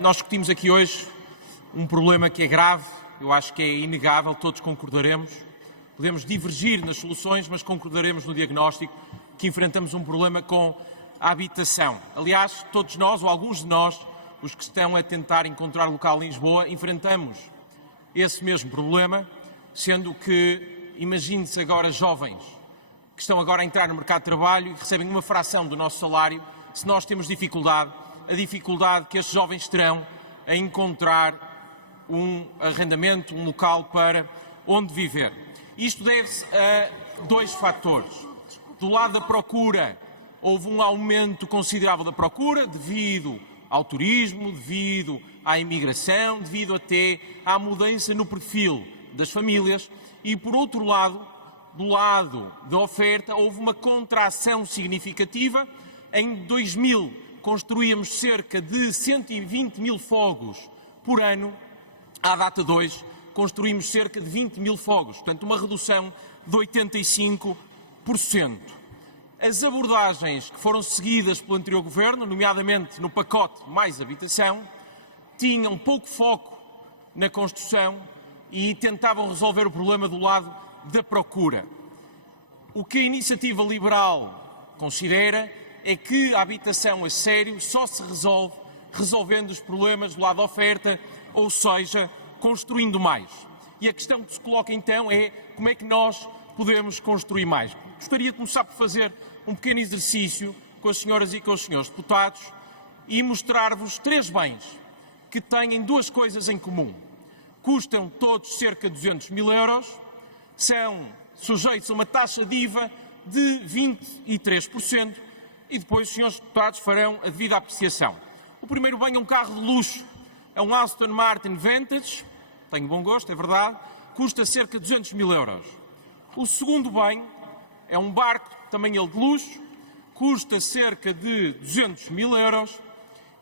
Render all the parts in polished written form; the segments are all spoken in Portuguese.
Nós discutimos aqui hoje um problema que é grave, eu acho que é inegável, todos concordaremos. Podemos divergir nas soluções, mas concordaremos no diagnóstico que enfrentamos um problema com a habitação. Aliás, todos nós, ou alguns de nós, os que estão a tentar encontrar local em Lisboa, enfrentamos esse mesmo problema, sendo que, imagine-se agora jovens que estão agora a entrar no mercado de trabalho e que recebem uma fração do nosso salário, se nós temos dificuldade, a dificuldade que estes jovens terão a encontrar um arrendamento, um local para onde viver. Isto deve-se a dois fatores. Do lado da procura, houve um aumento considerável da procura devido ao turismo, devido à imigração, devido até à mudança no perfil das famílias e, por outro lado, do lado da oferta, houve uma contração significativa. Em 2000, construíamos cerca de 120 mil fogos por ano. À data de hoje, construímos cerca de 20 mil fogos, portanto, uma redução de 85%. As abordagens que foram seguidas pelo anterior governo, nomeadamente no pacote Mais Habitação, tinham pouco foco na construção e tentavam resolver o problema do lado da procura. O que a iniciativa liberal considera é que a habitação a sério só se resolve resolvendo os problemas do lado da oferta, ou seja, construindo mais. E a questão que se coloca então é como é que nós podemos construir mais. Gostaria de começar por fazer um pequeno exercício com as senhoras e com os senhores deputados e mostrar-vos três bens que têm duas coisas em comum. Custam todos cerca de 200 mil euros, são sujeitos a uma taxa de IVA de 23% e depois os senhores deputados farão a devida apreciação. O primeiro bem é um carro de luxo, é um Aston Martin Vantage, tenho bom gosto, é verdade, custa cerca de 200 mil euros. O segundo bem é um barco, também ele de luxo, custa cerca de 200 mil euros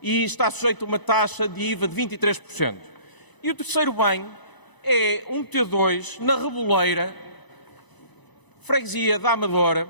e está sujeito a uma taxa de IVA de 23%. E o terceiro bem é um T2 na Reboleira, freguesia da Amadora,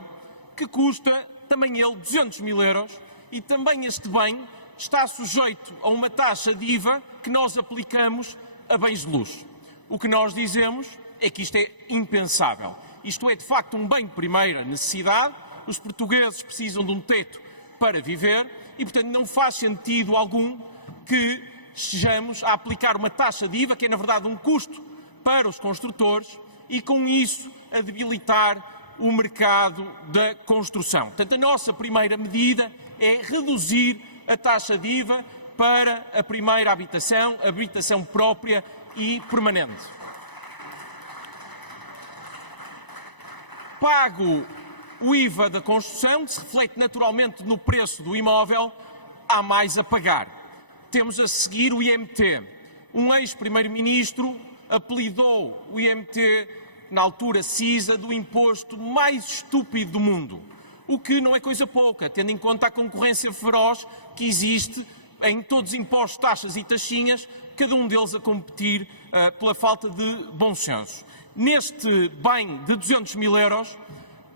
que custa também ele 200 mil euros e também este bem está sujeito a uma taxa de IVA que nós aplicamos a bens de luxo. O que nós dizemos é que isto é impensável. Isto é, de facto, um bem de primeira necessidade. Os portugueses precisam de um teto para viver e, portanto, não faz sentido algum que estejamos a aplicar uma taxa de IVA, que é, na verdade, um custo para os construtores e, com isso, a debilitar o mercado da construção. Portanto, a nossa primeira medida é reduzir a taxa de IVA para a primeira habitação própria e permanente. Pago o IVA da construção, que se reflete naturalmente no preço do imóvel, há mais a pagar. Temos a seguir o IMT. Um ex-primeiro-ministro apelidou o IMT, na altura CISA, do imposto mais estúpido do mundo. O que não é coisa pouca, tendo em conta a concorrência feroz que existe em todos os impostos, taxas e taxinhas, cada um deles a competir pela falta de bom senso. Neste bem de 200 mil euros,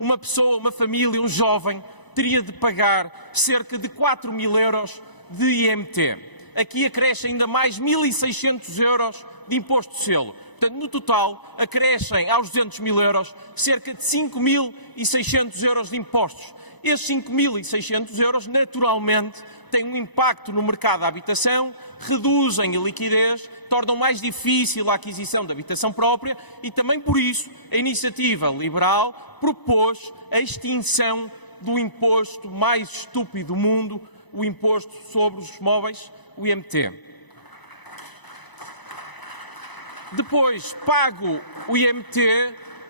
uma pessoa, uma família, um jovem, teria de pagar cerca de 4 mil euros de IMT. Aqui acresce ainda mais 1.600 euros de imposto de selo. Portanto, no total, acrescem aos 200 mil euros cerca de 5.600 euros de impostos. Esses 5.600 euros, naturalmente, têm um impacto no mercado da habitação, reduzem a liquidez, tornam mais difícil a aquisição de habitação própria e também por isso a iniciativa liberal propôs a extinção do imposto mais estúpido do mundo, o imposto sobre os móveis, o IMT. Depois, pago o IMT,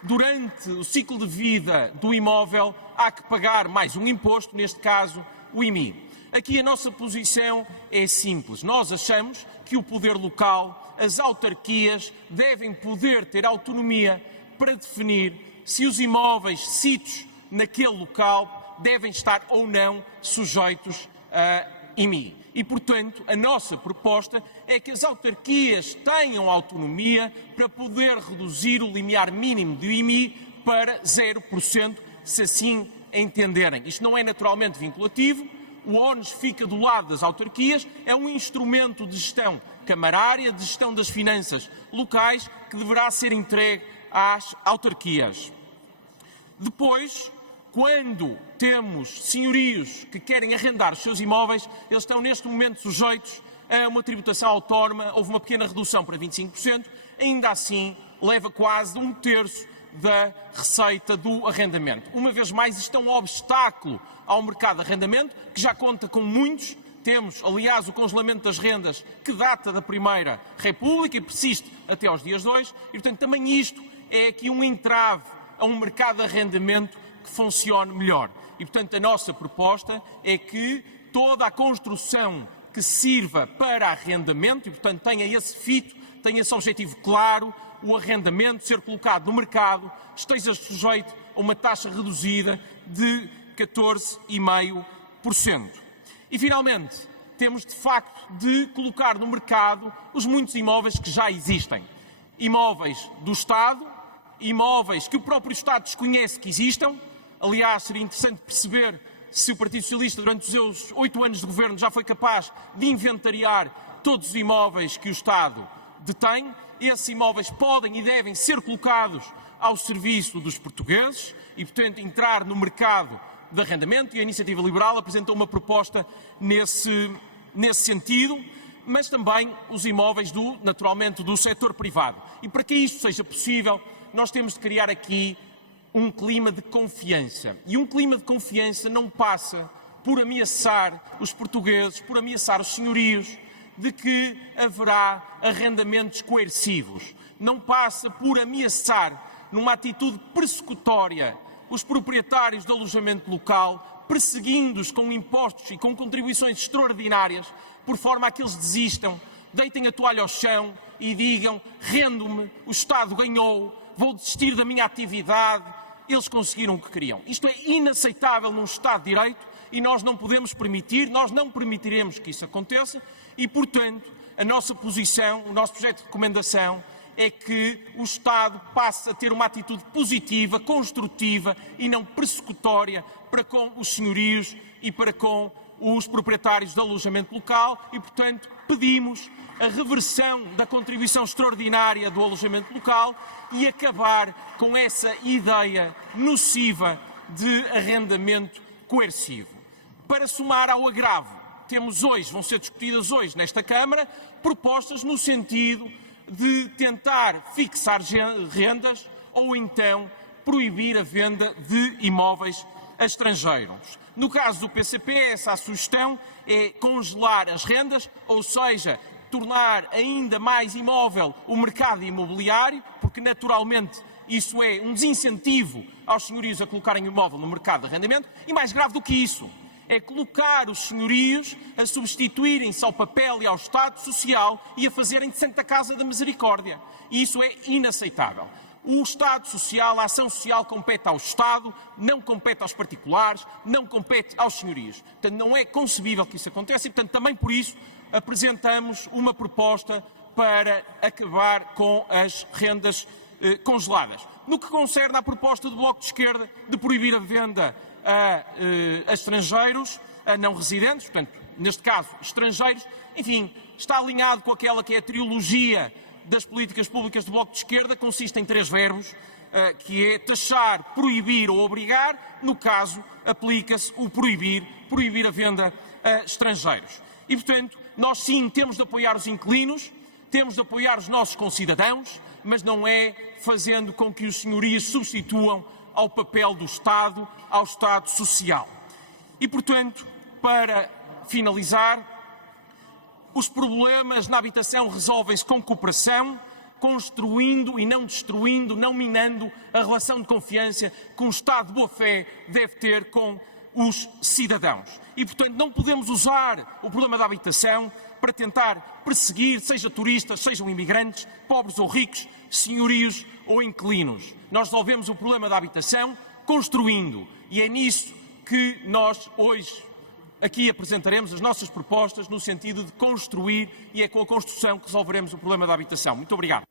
durante o ciclo de vida do imóvel, há que pagar mais um imposto, neste caso, o IMI. Aqui a nossa posição é simples. Nós achamos que o poder local, as autarquias, devem poder ter autonomia para definir se os imóveis sitos naquele local devem estar ou não sujeitos a IMI. E, portanto, a nossa proposta é que as autarquias tenham autonomia para poder reduzir o limiar mínimo do IMI para 0%, se assim entenderem. Isto não é naturalmente vinculativo, o ónus fica do lado das autarquias, é um instrumento de gestão camarária, de gestão das finanças locais, que deverá ser entregue às autarquias. Depois, quando temos senhorios que querem arrendar os seus imóveis, eles estão neste momento sujeitos a uma tributação autónoma. Houve uma pequena redução para 25%, ainda assim leva quase 1/3 da receita do arrendamento. Uma vez mais, isto é um obstáculo ao mercado de arrendamento, que já conta com muitos. Temos, aliás, o congelamento das rendas, que data da Primeira República e persiste até aos dias de hoje, e, portanto, também isto é aqui um entrave a um mercado de arrendamento que funcione melhor. E, portanto, a nossa proposta é que toda a construção que sirva para arrendamento, e, portanto, tenha esse fito, tenha esse objetivo claro, o arrendamento ser colocado no mercado, esteja sujeito a uma taxa reduzida de 14,5%. E, finalmente, temos de facto de colocar no mercado os muitos imóveis que já existem. Imóveis do Estado, imóveis que o próprio Estado desconhece que existam. Aliás, seria interessante perceber se o Partido Socialista, durante os seus 8 anos de governo, já foi capaz de inventariar todos os imóveis que o Estado detém. Esses imóveis podem e devem ser colocados ao serviço dos portugueses e, portanto, entrar no mercado de arrendamento, e a Iniciativa Liberal apresentou uma proposta nesse sentido, mas também os imóveis, naturalmente, do setor privado. E para que isto seja possível, nós temos de criar aqui um clima de confiança. E um clima de confiança não passa por ameaçar os portugueses, por ameaçar os senhorios de que haverá arrendamentos coercivos. Não passa por ameaçar, numa atitude persecutória, os proprietários de alojamento local, perseguindo-os com impostos e com contribuições extraordinárias, por forma a que eles desistam, deitem a toalha ao chão e digam: rendo-me, o Estado ganhou, vou desistir da minha atividade. Eles conseguiram o que queriam. Isto é inaceitável num Estado de Direito e nós não podemos permitir, nós não permitiremos que isso aconteça e, portanto, a nossa posição, o nosso projeto de recomendação é que o Estado passe a ter uma atitude positiva, construtiva e não persecutória para com os senhorios e para com os proprietários de alojamento local e, portanto, pedimos a reversão da contribuição extraordinária do alojamento local e acabar com essa ideia nociva de arrendamento coercivo. Para somar ao agravo, temos hoje, vão ser discutidas hoje nesta Câmara, propostas no sentido de tentar fixar rendas ou então proibir a venda de imóveis a estrangeiros. No caso do PCP, essa sugestão é congelar as rendas, ou seja, tornar ainda mais imóvel o mercado imobiliário, porque naturalmente isso é um desincentivo aos senhorios a colocarem imóvel no mercado de arrendamento, e mais grave do que isso, é colocar os senhorios a substituírem-se ao papel e ao Estado Social e a fazerem de Santa Casa da Misericórdia. E isso é inaceitável. O Estado Social, a ação social compete ao Estado, não compete aos particulares, não compete aos senhorios. Portanto, não é concebível que isso aconteça e, portanto, também por isso apresentamos uma proposta para acabar com as rendas congeladas. No que concerne à proposta do Bloco de Esquerda de proibir a venda a estrangeiros, a não residentes, portanto, neste caso, estrangeiros, enfim, está alinhado com aquela que é a trilogia das políticas públicas do Bloco de Esquerda, consiste em 3 verbos, que é taxar, proibir ou obrigar. No caso, aplica-se o proibir a venda a estrangeiros. E, portanto, nós sim temos de apoiar os inquilinos, temos de apoiar os nossos concidadãos, mas não é fazendo com que os senhorios substituam ao papel do Estado, ao Estado Social. E, portanto, para finalizar, os problemas na habitação resolvem-se com cooperação, construindo e não destruindo, não minando a relação de confiança que um Estado de boa-fé deve ter com os cidadãos. E, portanto, não podemos usar o problema da habitação para tentar perseguir, seja turistas, sejam imigrantes, pobres ou ricos, senhorios ou inquilinos. Nós resolvemos o problema da habitação construindo, e é nisso que nós hoje aqui apresentaremos as nossas propostas no sentido de construir, e é com a construção que resolveremos o problema da habitação. Muito obrigado.